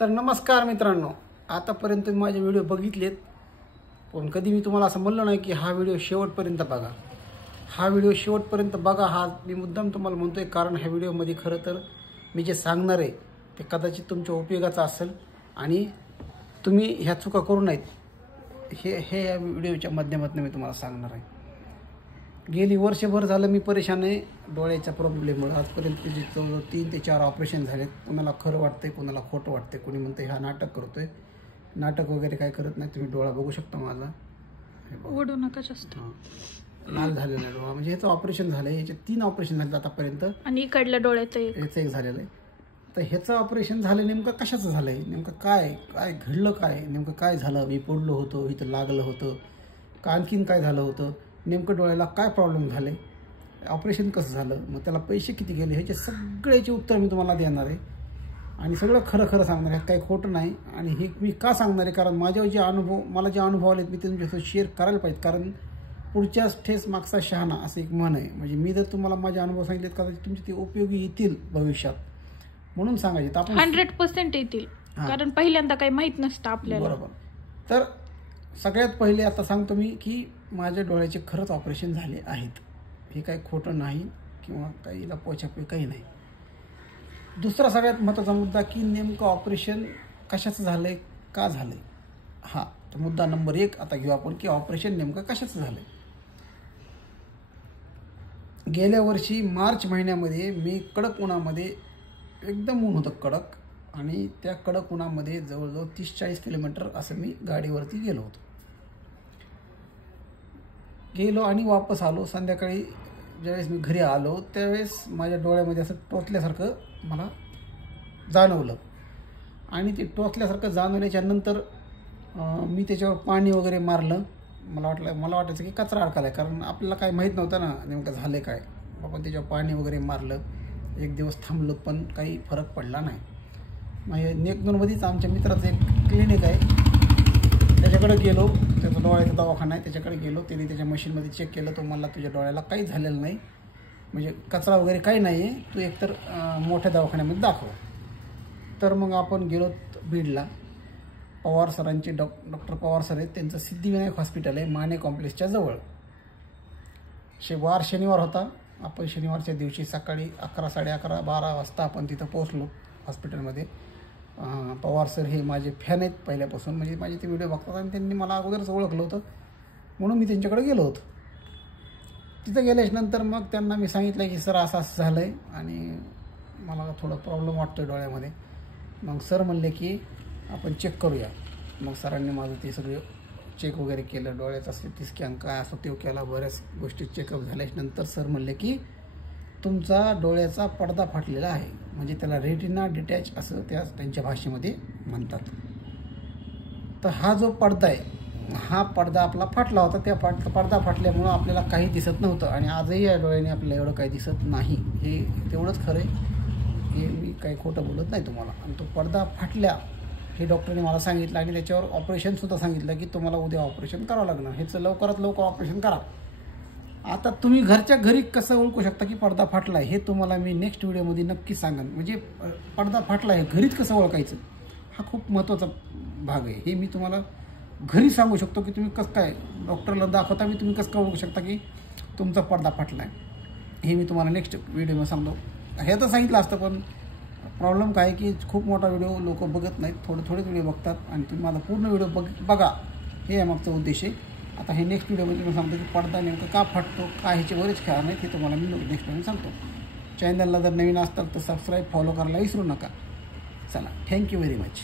तर नमस्कार मित्रांनो, आतापर्यंत तुम्ही माझे व्हिडिओ बघितलेत, पण कधी मी तुम्हाला असं म्हणलं नाही की हा व्हिडिओ शेवटपर्यंत बघा. हा व्हिडिओ शेवटपर्यंत बघा हा मी मुद्दाम तुम्हाला म्हणतोय, कारण ह्या व्हिडिओमध्ये खरं तर मी जे सांगणार आहे ते कदाचित तुमच्या उपयोगाचं असेल आणि तुम्ही ह्या चुका करू नाहीत हे या व्हिडिओच्या माध्यमातून मी तुम्हाला सांगणार आहे. गेली वर्षभर झालं मी परेशान आहे डोळ्याच्या प्रॉब्लेममुळे. आजपर्यंत जे 3 ते 4 ऑपरेशन झालेत. कोणाला खरं वाटतंय, कोणाला खोटं वाटतंय, कोणी म्हणतंय हा नाटक करतोय. नाटक वगैरे काय करत नाही. तुम्ही डोळा बघू शकता माझा, ओढू नका जास्त. लाल झालेला डोळा, म्हणजे ह्याचं ऑपरेशन झालंय. ह्याचे 3 ऑपरेशन झाले आतापर्यंत आणि इकडल्या डोळ्याचं याचं एक झालेलं आहे. तर ह्याचं ऑपरेशन झालं नेमकं कशाचं झालंय, नेमकं काय काय घडलं, काय नेमकं काय झालं. मी पडलो होतो, इथं लागलं होतं का आणखीन काय झालं होतं, नेमकं डोळ्याला काय प्रॉब्लेम झाले, ऑपरेशन कसं झालं, मग त्याला पैसे किती गेले, ह्याचे सगळ्याचे उत्तर मी तुम्हाला देणार आहे आणि सगळं खरं खरं सांगणार आहे, काही खोटं नाही. आणि हे मी का सांगणार आहे, कारण माझ्यावर जे मला जे अनुभव आलेत मी ते तुमच्यासोबत शेअर करायला पाहिजेत. कारण पुढच्याच ठेस मागचा शहाणा असं एक म्हण आहे. म्हणजे मी जर तुम्हाला माझे अनुभव सांगितलेत कदाचित तुमचे ते उपयोगी येतील भविष्यात, म्हणून सांगायचे. आपण 100% येतील, कारण पहिल्यांदा काही माहित नसतं आपल्याला. बरोबर. तर सगळ्यात पहिले आता सांगतो मी की माझ्या डोळ्याचे खरंच ऑपरेशन झाले आहेत. हे काही खोटं नाही किंवा काही लपवाछपवी काही नाही. दुसरा सगळ्यात महत्त्वाचा मुद्दा की नेमकं ऑपरेशन कशाचं झालं आहे, का झालं आहे. हा तर मुद्दा नंबर 1 आता घेऊ आपण की ऑपरेशन नेमकं कशाचं झालं आहे. गेल्या वर्षी मार्च महिन्यामध्ये मी कडक उन्हामध्ये, एकदम ऊन होतं कडक, आणि त्या कडक उन्हामध्ये जवळजवळ 30-40 किलोमीटर असं मी गाडीवरती गेलो होतो. गेलो आणि वापस आलो. संध्याकाळी ज्यावेळेस मी घरी आलो त्यावेळेस माझ्या डोळ्यामध्ये असं टोचल्यासारखं मला जाणवलं. आणि ते टोचल्यासारखं जाणवल्याच्या नंतर मी त्याच्यावर पाणी वगैरे मारलं. मला वाटायचं की कचरा अडकाला आहे, कारण आपल्याला काही माहीत नव्हतं ना नेमकं झालं काय. आपण त्याच्यावर पाणी वगैरे मारलं. 1 दिवस थांबलो पण काही फरक पडला नाही. म्हणजे नेकनूरमध्येच आमच्या मित्राचं एक क्लिनिक आहे, त्याच्याकडे गेलो. त्याचा डोळ्याचा दवाखाना आहे, त्याच्याकडे गेलो. त्याने त्याच्या मशीनमध्ये चेक केलं. तो मला तुझ्या डोळ्याला काही झालेलं नाही, म्हणजे कचरा वगैरे काही नाही आहे, तू एकतर मोठ्या दवाखान्यामध्ये दाखव. तर मग आपण गेलो बीडला. पवार सरांचे डॉक्टर पवार सर आहेत, त्यांचं सिद्धिविनायक हॉस्पिटल आहे माने कॉम्प्लेक्सच्या जवळ. शनिवार होता. आपण शनिवारच्या दिवशी सकाळी 11, 11:30, 12 वाजता आपण तिथं पोहोचलो हॉस्पिटलमध्ये. पवार सर हे माझे फॅन आहेत पहिल्यापासून, म्हणजे माझे ते व्हिडिओ बघतात आणि त्यांनी मला अगोदरच ओळखलं होतं, म्हणून मी त्यांच्याकडे गेलो होतो. तिथं गेल्याच्यानंतर मग त्यांना मी सांगितलं की सर असं असं झालं आहे आणि मला थोडं प्रॉब्लेम वाटतो आहे डोळ्यामध्ये. मग सर म्हणले की आपण चेक करूया. मग सरांनी माझं ते सगळे चेक वगैरे केलं. डोळ्याचा सिटी स्कॅन काय असं ते केला. बऱ्याच गोष्टी चेकअप झाल्याच्यानंतर सर म्हणले की तुमचा डोळ्याचा पडदा फाटलेला आहे, म्हणजे त्याला रेटिना डिटॅच असं त्यांच्या भाषेमध्ये म्हणतात. तर हा जो पडदा आहे, हा पडदा आपला फाटला होता. त्या पडदा फाटल्यामुळं आपल्याला काही दिसत नव्हतं आणि आजही या डोळ्याने आपल्याला एवढं काही दिसत नाही. हे तेवढंच खरं आहे, हे मी काही खोटं बोलत नाही तुम्हाला. आणि तो पडदा फाटल्या हे डॉक्टरने मला सांगितलं आणि त्याच्यावर ऑपरेशनसुद्धा सांगितलं की तुम्हाला उद्या ऑपरेशन करावं लागणार, ह्याचं लवकरात लवकर ऑपरेशन करा. आता तुम्ही घरच्या घरी कसं ओळखू शकता की पडदा फाटला आहे, हे तुम्हाला मी नेक्स्ट व्हिडिओमध्ये नक्की सांगेन. म्हणजे पडदा फाटला आहे घरीच कसं ओळखायचं, हा खूप महत्त्वाचा भाग आहे. हे मी तुम्हाला घरी सांगू शकतो की तुम्ही कसं काय डॉक्टरला दाखवता मी तुम्ही कसं काय ओळखू शकता की तुमचा पडदा फाटला आहे, हे मी तुम्हाला नेक्स्ट व्हिडिओमध्ये सांगतो. हे तर सांगितलं असतं, पण प्रॉब्लेम काय की खूप मोठा व्हिडिओ लोक बघत नाहीत, थोडेच व्हिडिओ बघतात आणि तुम्ही माझा पूर्ण व्हिडिओ बघा, हे मागचा उद्देश आहे. आता हे नेक्स्ट व्हिडिओमध्ये मी सांगतो की पडदा नेमकं का फाटतो, काय ह्याचे बरेच खेळ नाहीत, हे तुम्हाला मी नेक्स्ट टाइम सांगतो. चॅनलला जर नवीन असताल तर सबस्क्राईब फॉलो करायला विसरू नका. चला, थँक्यू व्हेरी मच.